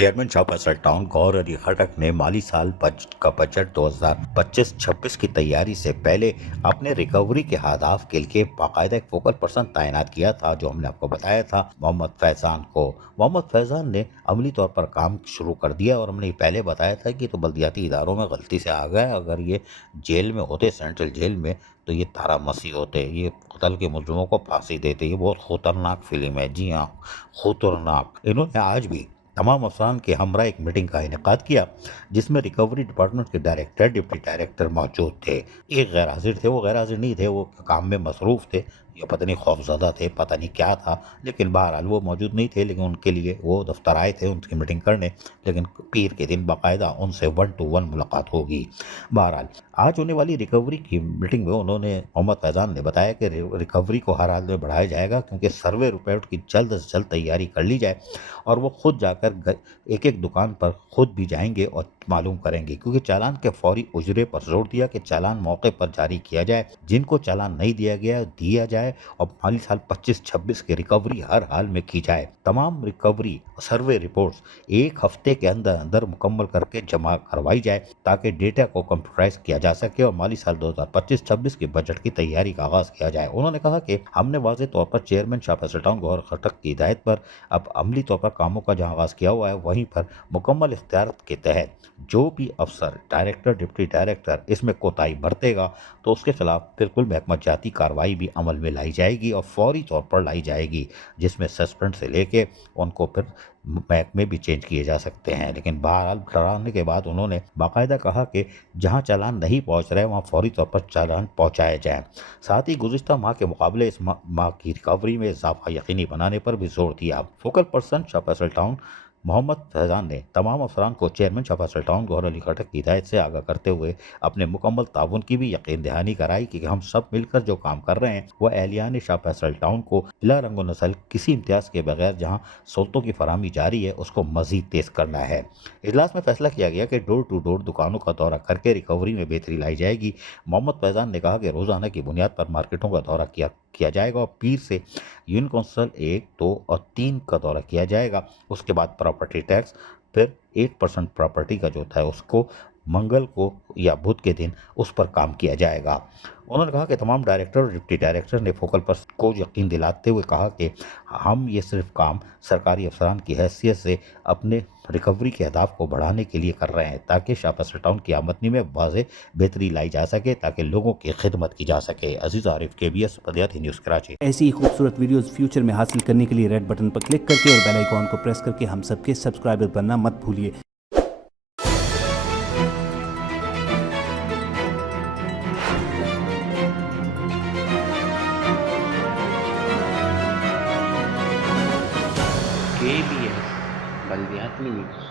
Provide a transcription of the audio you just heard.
Chairman Shah Faisal town गौर अली खटक ने माली साल का बजट 2025-26 की तैयारी से पहले अपने रिकवरी के अहदाफ के लिए बाकायदा एक फोकल पर्सन तैनात किया था, जो हमने आपको बताया था, मोहम्मद फैजान को। मोहम्मद फैजान ने अमली तौर पर काम शुरू कर दिया और हमने पहले बताया था कि तो बल्दियाती इदारों में गलती से आ गए। अगर ये जेल में होते, सेंट्रल जेल में, तो ये तारा मसीह होते, ये कत्ल के मुजरिमों को फांसी देते। ये बहुत खतरनाक फिल्म है, जी हाँ, खतरनाक। इन्होंने आज भी तमाम अफसरान के हमरा एक मीटिंग का इनेकाद किया, जिसमें रिकवरी डिपार्टमेंट के डायरेक्टर, डिप्टी डायरेक्टर मौजूद थे। एक गैर हाजिर थे, वो गैर हाजिर नहीं थे, वो काम में मसरूफ़ थे, या पता नहीं खौफजदा थे, पता नहीं क्या था, लेकिन बहरहाल वो मौजूद नहीं थे। लेकिन उनके लिए वो दफ्तर आए थे उनकी मीटिंग करने, लेकिन पीर के दिन बाकायदा उनसे 1 to 1 मुलाकात होगी। बहरहाल आज होने वाली रिकवरी की मीटिंग में उन्होंने, मोहम्मद फैजान ने बताया कि रिकवरी को हर हाल में बढ़ाया जाएगा, क्योंकि सर्वे रिपोर्ट की जल्द से जल्द तैयारी कर ली जाए और वो खुद जाकर एक एक दुकान पर खुद भी जाएंगे और मालूम करेंगे, क्योंकि चालान के फौरी उजरे पर जोर दिया कि चालान मौके पर जारी किया जाए, जिनको चालान नहीं दिया गया दिया जाए, और माली साल 25-26 की रिकवरी हर हाल में की जाए। तमाम रिकवरी सर्वे रिपोर्ट्स एक हफ्ते के अंदर अंदर मुकम्मल करके जमा करवाई जाए, ताकि डेटा को कंप्यूटराइज किया जा सके और माली साल 2025-26 के बजट की तैयारी का आगाज किया जाए। उन्होंने कहा कि हमने वाज़ेह तौर पर चेयरमैन शाह फैसल टाउन गौहर खटक की हिदायत पर अब अमली तौर पर कामों का जहाँ आगाज़ किया हुआ है, वहीं पर मुकम्मल इख्तियार के तहत जो भी अफसर, डायरेक्टर, डिप्टी डायरेक्टर इसमें कोताही बरतेगा, तो उसके खिलाफ बिल्कुल महकमा जाती कार्रवाई भी अमल में लाई जाएगी और फौरी तौर पर लाई जाएगी, जिसमें सस्पेंड से लेके उनको फिर महकमे भी चेंज किए जा सकते हैं। लेकिन बहरहाल डराने के बाद उन्होंने बाकायदा कहा कि जहां चालान नहीं पहुंच रहे वहां फौरी तौर पर चालान पहुंचाए जाएं। साथ ही गुज़िश्ता माह के मुकाबले इस माह की रिकवरी में इजाफा यकीनी बनाने पर भी जोर दिया। Focal person Shah Faisal town Mohammad Faizan ने तमाम अफसरान को चेयरमैन शाह फैसल टाउन गौहर अली खटक की हिदायत से आगाह करते हुए अपने मुकम्मल ताउन की भी यकीन दहानी कराई कि हम सब मिलकर जो काम कर रहे हैं वह एहलियान शाह फैसल टाउन को बिला रंगो नस्ल किसी इम्तियाज के बगैर जहाँ सहूलतों की फराहमी जारी है, उसको मजीद तेज करना है। इजलास में फैसला किया गया कि डोर टू डोर दुकानों का दौरा करके रिकवरी में बेहतरी लाई जाएगी। मोहम्मद फैजान ने कहा कि रोजाना की बुनियाद पर मार्केटों का दौरा किया जाएगा और पीर से यूनियन काउंसिल 1, 2 और 3 का दौरा किया जाएगा। उसके बाद प्रॉपर्टी टैक्स, फिर 8% प्रॉपर्टी का जो था उसको मंगल को या बुध के दिन उस पर काम किया जाएगा। उन्होंने कहा कि तमाम डायरेक्टर और डिप्टी डायरेक्टर ने फोकल पर को यकीन दिलाते हुए कहा कि हम ये सिर्फ काम सरकारी अफसरान की हैसियत से अपने रिकवरी के अहदाफ को बढ़ाने के लिए कर रहे हैं, ताकि शाह फैसल टाउन की आमदनी में वाज़ेह बेहतरी लाई जा सके, ताकि लोगों की खिदमत की जा सके। अजीज आरिफ, KBS बल्दियाती न्यूज़ कराची। ऐसी ही खूबसूरत वीडियोस फ्यूचर में हासिल करने के लिए रेड बटन पर क्लिक करके और बेल आइकॉन को प्रेस करके हम सबके सब्सक्राइबर बनना मत भूलिए। KBS बल्दियाती न्यूज़।